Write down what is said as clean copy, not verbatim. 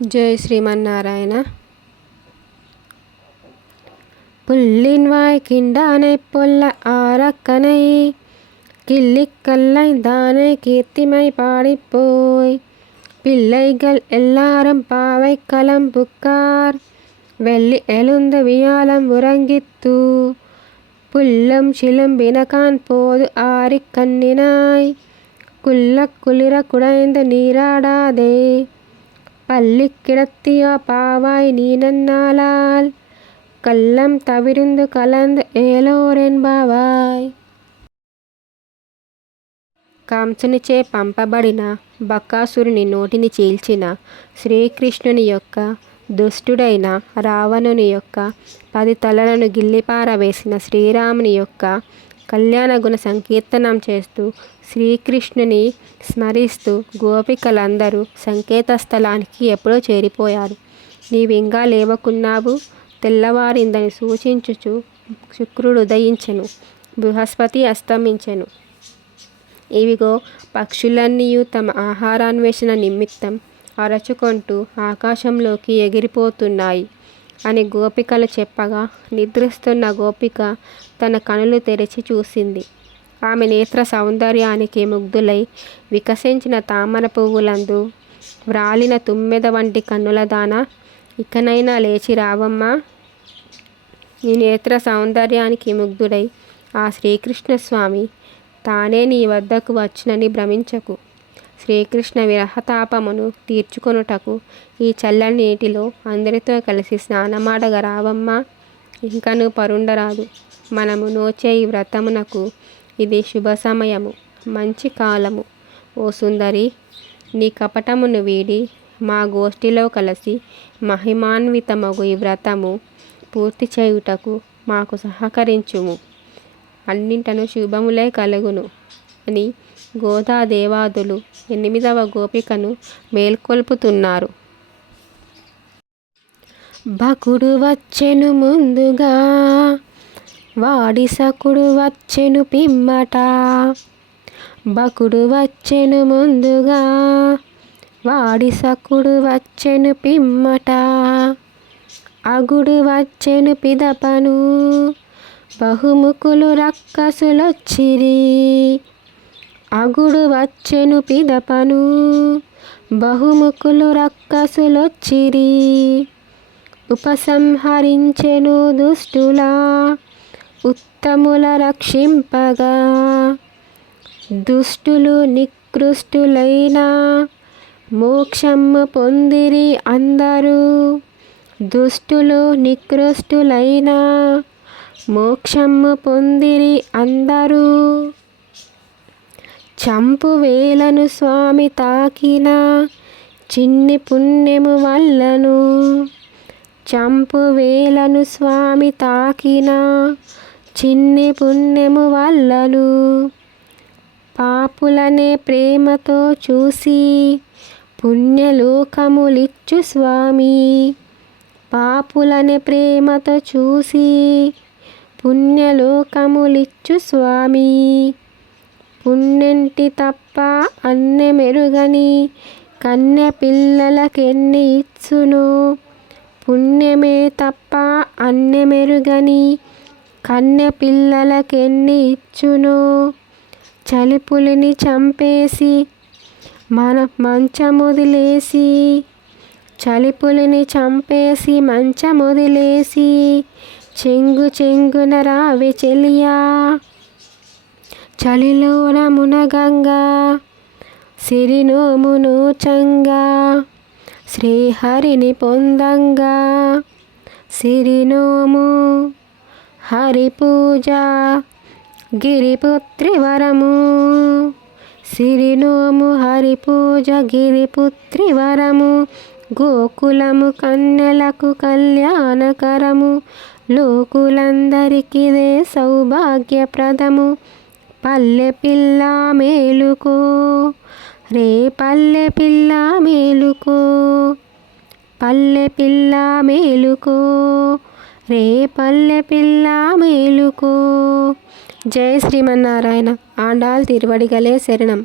జై శ్రీమన్నారాయణ. புள்ளின் வாய் கிண்டானை பொல்ல ஆரக்கனை கிள்ளிக்கல்லை தானே கீர்த்திமை பாடிப்போய் பிள்ளைகள் எல்லாரும் பாவை களம் புக்கார் வெள்ளி எழுந்த வியாழம் உறங்கித்து புல்லம் சிலம்பினகான் போது ஆறிக் கண்ணினாய் குள்ள குளிர குடைந்து நீராடாதே பள்ளி கிடத்தியா பாவாய் நீ நன்னாளால் కళ్ళం తవిరిందు కలంద్ ఏలోరెన్బావాయ్. కంసునిచే పంపబడిన బకాసురుని నోటిని చీల్చిన శ్రీకృష్ణుని యొక్క దుష్టుడైన రావణుని యొక్క 10 తలలను గిల్లిపారవేసిన శ్రీరాముని యొక్క కళ్యాణ గుణ సంకీర్తనం చేస్తూ శ్రీకృష్ణుని స్మరిస్తూ గోపికలందరూ సంకేత స్థలానికి ఎప్పుడో చేరిపోయారు. నీవింకా లేవకున్నావు, తెల్లవారిందని సూచించుచు శుక్రుడు ఉదయించెను, బృహస్పతి అస్తమించెను. ఇవిగో పక్షులన్నీ తమ ఆహారాన్వేషణ నిమిత్తం అరచుకుంటూ ఆకాశంలోకి ఎగిరిపోతున్నాయి అని గోపికలు చెప్పగా నిద్రిస్తున్న గోపిక తన కనులు తెరిచి చూసింది. ఆమె నేత్ర సౌందర్యానికి ముగ్ధులై వికసించిన తామర పువ్వులందు వ్రాలిన తుమ్మెద వంటి కన్నుల దాన, ఇకనైనా లేచి రావమ్మా. నీ నేత్ర సౌందర్యానికి ముగ్ధుడై ఆ శ్రీకృష్ణస్వామి తానే నీ వద్దకు వచ్చునని భ్రమించకు. శ్రీకృష్ణ విరహతాపమును తీర్చుకొనుటకు ఈ చల్లని నీటిలో అందరితో కలిసి స్నానమాడగ రావమ్మా. ఇంకను పరుండరాదు. మనము నోచే ఈ వ్రతమునకు ఇది శుభ సమయము, మంచి కాలము. ఓ సుందరి, నీ కపటమును వీడి మా గోష్ఠిలో కలిసి మహిమాన్వితమగు ఈ వ్రతము పూర్తి చేయుటకు మాకు సహకరించుము. అన్నింటను శుభములే కలుగును అని గోదాదేవాదులు 8వ గోపికను మేల్కొల్పుతున్నారు. భకుడు వచ్చెను ముందుగా, వాడి సకుడు వచ్చెను పిమ్మట. భకుడు వచ్చెను ముందుగా, వాడి సకుడు వచ్చెను పిమ్మట. అగుడు వచ్చెను పిదపను, బహుముఖులు రక్కసులొచ్చిరి. అగుడు వచ్చెను పిదపను, బహుముఖులు రక్కసులొచ్చిరి. ఉపసంహరించెను దుష్టుల, ఉత్తముల రక్షింపగా. దుష్టులు నికృష్టులైన మోక్షము పొందిరి అందరూ. దుష్టులు నికృష్టులైన మోక్షము పొందిరి అందరూ. చంపువేలను స్వామి తాకిన చిన్ని పుణ్యము వల్లను. చంపువేలను స్వామి తాకిన చిన్ని పుణ్యము వల్లను. పాపులనే ప్రేమతో చూసి పుణ్యలోకములిచ్చు స్వామి. పాపులనే ప్రేమతో చూసి పుణ్యలోకములిచ్చు స్వామి. పుణ్యంటి తప్ప అన్నె మెరుగని కన్య పిల్లలకెన్ని ఇచ్చును. పుణ్యమే తప్ప అన్నె మెరుగని కన్య పిల్లలకెన్ని ఇచ్చును. చలిపులిని చంపేసి మన మంచముదిలేసి. చలిపులిని చంపేసి మంచముదిలేసి. చెంగు చెంగున రావి చెలియా. చలిలోన మునగంగా సిరినోమును చంగా. శ్రీహరిని పొందంగా సిరినోము. హరిపూజ గిరిపుత్రి వరము. సిరినోము హరిపూజ గిరిపుత్రి వరము. గోకులము కన్యలకు కళ్యాణకరము. లోకులందరికిదే సౌభాగ్యప్రదము. పల్లె పిల్ల మేలుకో రే పల్లె పిల్ల మేలుకో. పల్లె పిల్ల మేలుకో రే పల్లె పిల్ల మేలుకో. జై శ్రీమన్నారాయణ. ఆండాల్ తిరువడిగలే శరణం.